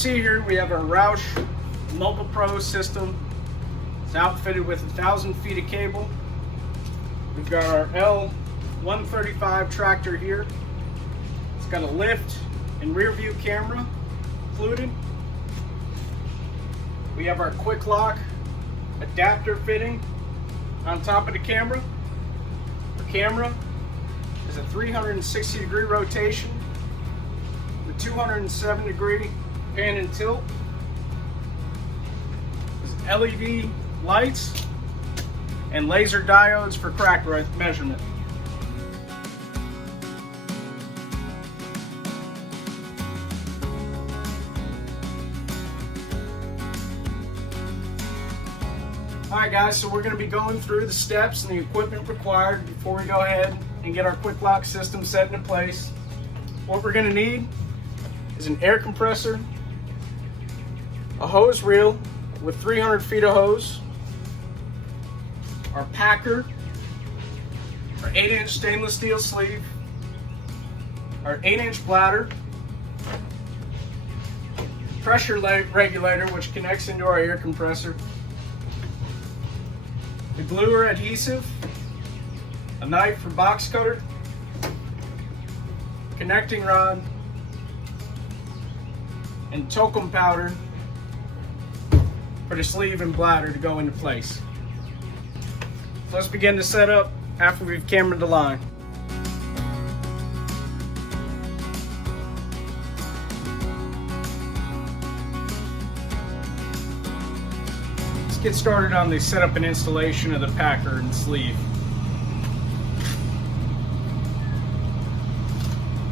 see here, we have our Rausch Mobile Pro system. It's outfitted with 1,000 feet of cable. We've got our L135 tractor here. It's got a lift and rear view camera included. We have our quick lock adapter fitting on top of the camera. The camera is a 360-degree rotation with 207-degree pan and tilt. There's LED lights and laser diodes for crack measurement. Alright guys, so we're going to be going through the steps and the equipment required before we go ahead and get our quick lock system set into place. What we're going to need is an air compressor, a hose reel with 300 feet of hose, our packer, our 8-inch stainless steel sleeve, our 8-inch bladder, pressure regulator which connects into our air compressor, the glue or adhesive, a knife or box cutter, connecting rod, and talcum powder for the sleeve and bladder to go into place. So let's begin to set up after we've cambered the line. Let's get started on the setup and installation of the packer and sleeve.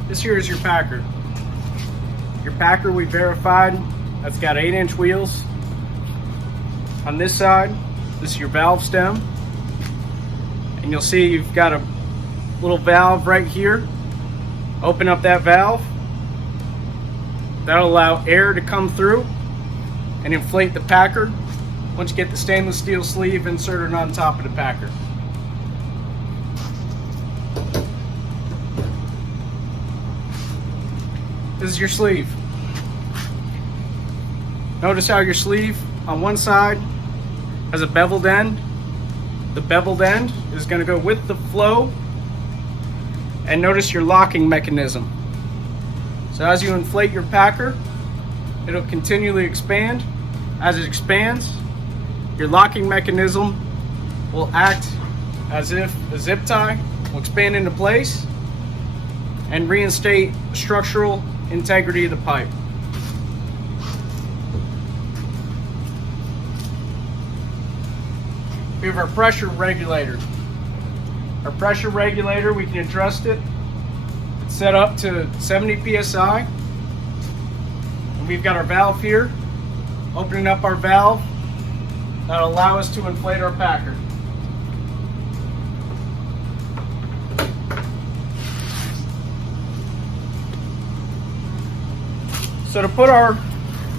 This here is your packer. Your packer we verified, that's got 8-inch wheels. On this side, this is your valve stem. And you'll see you've got a little valve right here. Open up that valve. That'll allow air to come through and inflate the packer once you get the stainless steel sleeve inserted on top of the packer. This is your sleeve. Notice how your sleeve on one side has a beveled end. The beveled end is going to go with the flow, and notice your locking mechanism. So as you inflate your packer, it'll continually expand. As it expands, your locking mechanism will act as if a zip tie will expand into place and reinstate structural integrity of the pipe. We have our pressure regulator. Our pressure regulator, we can adjust it. It's set up to 70 psi. And we've got our valve here. Opening up our valve, that'll allow us to inflate our packer. So to put our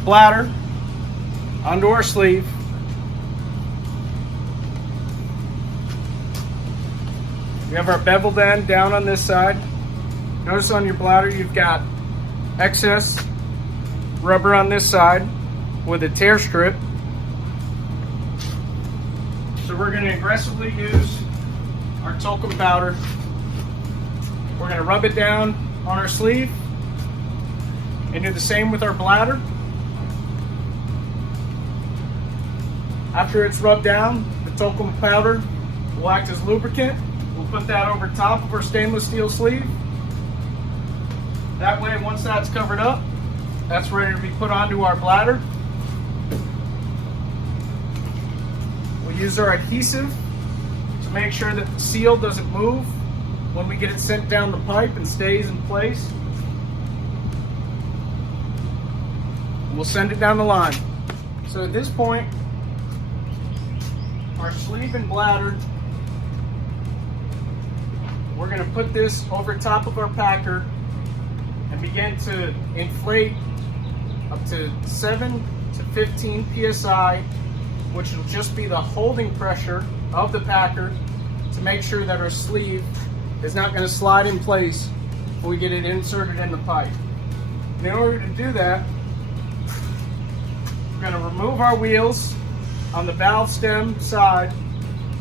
bladder onto our sleeve, we have our beveled end down on this side. Notice on your bladder you've got excess rubber on this side with a tear strip. So we're going to aggressively use our talcum powder. We're going to rub it down on our sleeve and do the same with our bladder. After it's rubbed down, the talcum powder will act as lubricant. We'll put that over top of our stainless steel sleeve. That way, once that's covered up, that's ready to be put onto our bladder. We'll use our adhesive to make sure that the seal doesn't move when we get it sent down the pipe and stays in place. We'll send it down the line. So at this point, our sleeve and bladder, we're going to put this over top of our packer and begin to inflate up to 7 to 15 psi, which will just be the holding pressure of the packer to make sure that our sleeve is not going to slide in place when we get it inserted in the pipe. And in order to do that, We're going to remove our wheels on the valve stem side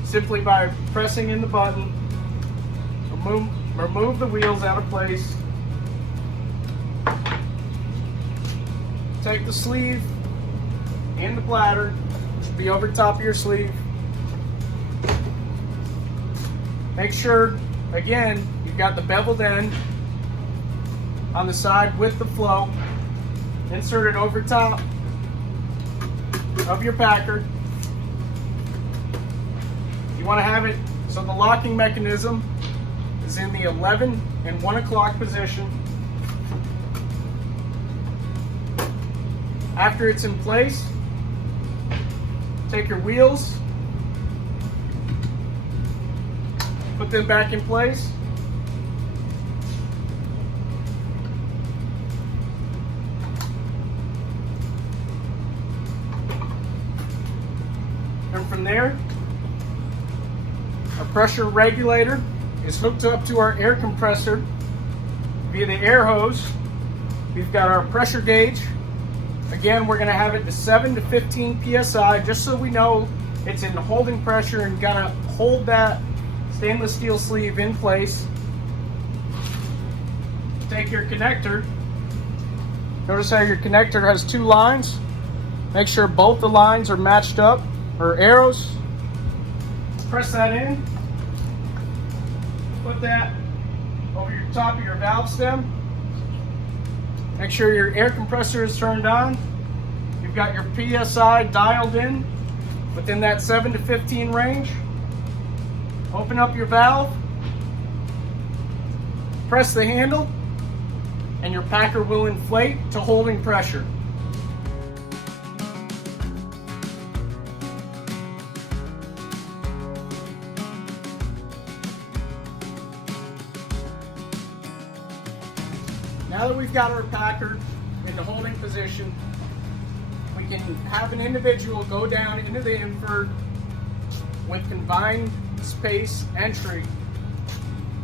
simply by pressing in the button. Remove the wheels out of place. Take the sleeve and the bladder, which should be over top of your sleeve. Make sure, again, you've got the beveled end on the side with the flow. Insert it over top of your packer. You want to have it so the locking mechanism is in the 11 and 1 o'clock position. After it's in place, take your wheels, put them back in place. And from there, our pressure regulator is hooked up to our air compressor via the air hose. We've got our pressure gauge. Again, we're going to have it to 7 to 15 psi, just so we know it's in holding pressure and gonna hold that stainless steel sleeve in place. Take your connector. Notice how your connector has 2 lines. Make sure both the lines are matched up, or arrows. Press that in. Put that over your top of your valve stem. Make sure your air compressor is turned on. You've got your PSI dialed in within that 7 to 15 range. Open up your valve. Press the handle, and your packer will inflate to holding pressure. Now that we've got our packer in the holding position, we can have an individual go down into the invert with confined space entry,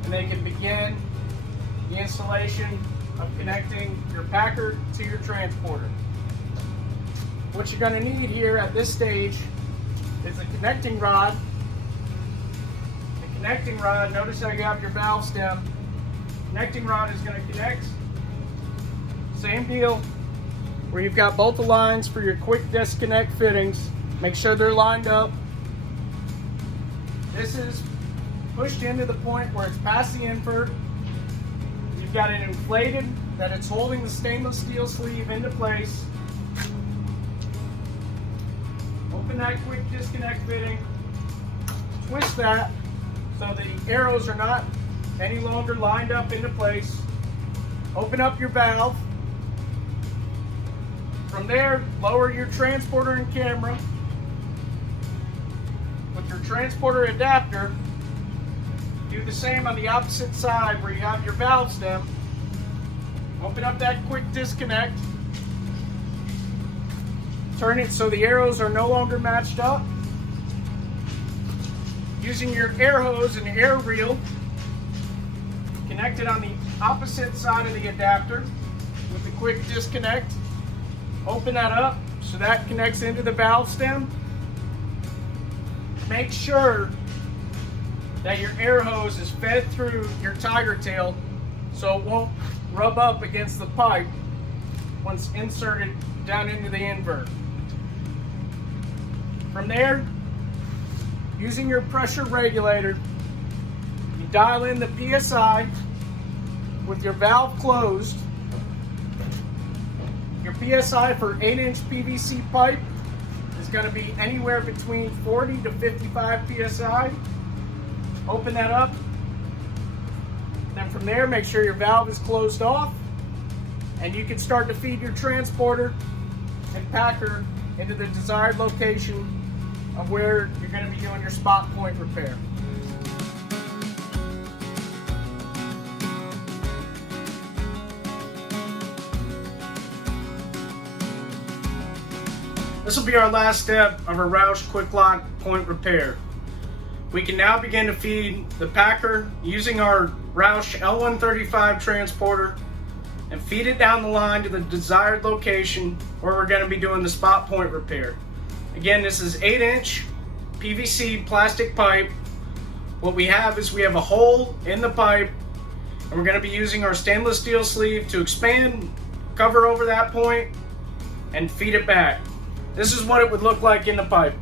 and they can begin the installation of connecting your packer to your transporter. What you're going to need here at this stage is a connecting rod. The connecting rod, notice how you have your valve stem. Connecting rod is going to connect. Same deal, where you've got both the lines for your quick disconnect fittings. Make sure they're lined up. This is pushed into the point where it's past the invert. You've got it inflated, that it's holding the stainless steel sleeve into place. Open that quick disconnect fitting. Twist that so the arrows are not any longer lined up into place. Open up your valve. From there, lower your transporter and camera. With your transporter adapter, do the same on the opposite side where you have your valve stem. Open up that quick disconnect. Turn it so the arrows are no longer matched up. Using your air hose and air reel, connect it on the opposite side of the adapter with the quick disconnect. Open that up so that connects into the valve stem. Make sure that your air hose is fed through your tiger tail so it won't rub up against the pipe once inserted down into the invert. From there, using your pressure regulator, you dial in the PSI with your valve closed. Your PSI for 8-inch PVC pipe is going to be anywhere between 40 to 55 PSI. Open that up. Then from there, make sure your valve is closed off, and you can start to feed your transporter and packer into the desired location of where you're going to be doing your spot point repair. This will be our last step of our Rausch quick lock point repair. We can now begin to feed the packer using our Rausch L135 transporter and feed it down the line to the desired location where we're going to be doing the spot point repair. Again, this is 8-inch PVC plastic pipe. What we have is we have a hole in the pipe, and we're going to be using our stainless steel sleeve to expand, cover over that point, and feed it back. This is what it would look like in the pipe.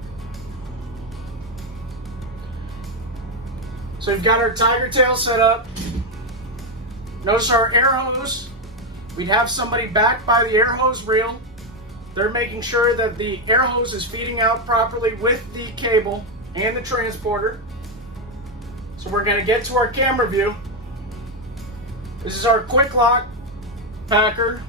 So we've got our tiger tail set up. Notice our air hose. We'd have somebody back by the air hose reel. They're making sure that the air hose is feeding out properly with the cable and the transporter. So we're going to get to our camera view. This is our quick lock packer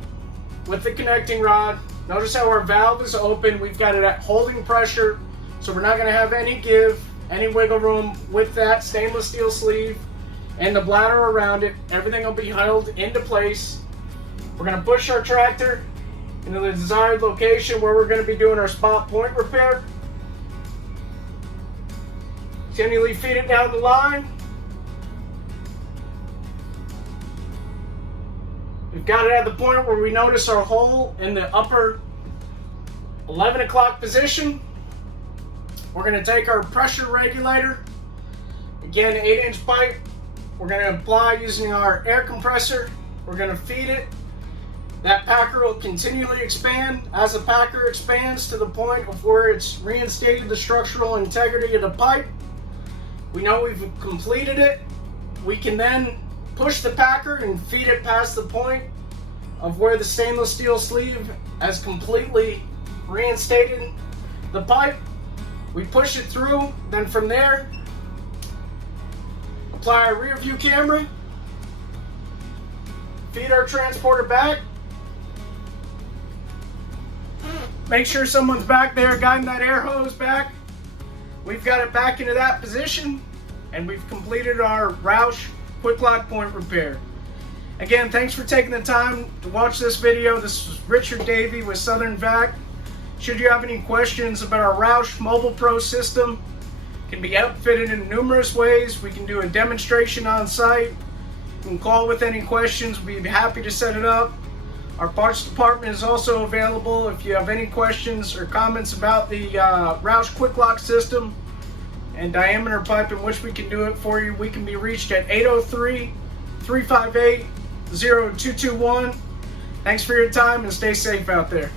with the connecting rod. Notice how our valve is open. We've got it at holding pressure, so we're not going to have any give, any wiggle room with that stainless steel sleeve and the bladder around it. Everything will be held into place. We're going to push our tractor into the desired location where we're going to be doing our spot point repair. Continually feed it down the line. We've got it at the point where we notice our hole in the upper 11 o'clock position. We're going to take our pressure regulator, again 8-inch pipe. We're going to apply using our air compressor. We're going to feed it. That packer will continually expand. As the packer expands to the point of where it's reinstated the structural integrity of the pipe, we know we've completed it. We can then push the packer and feed it past the point of where the stainless steel sleeve has completely reinstated the pipe. We push it through, then from there, apply our rear view camera, feed our transporter back, make sure someone's back there guiding that air hose back. We've got it back into that position, and we've completed our Rausch quick lock point repair. Again, thanks for taking the time to watch this video. This is Richard Davey with Southern Vac. Should you have any questions about our Rausch Mobile Pro system, it can be outfitted in numerous ways. We can do a demonstration on site. You can call with any questions. We'd be happy to set it up. Our parts department is also available if you have any questions or comments about the Rausch quick lock system and diameter pipe in which we can do it for you. We can be reached at 803-358-0221. Thanks for your time and stay safe out there.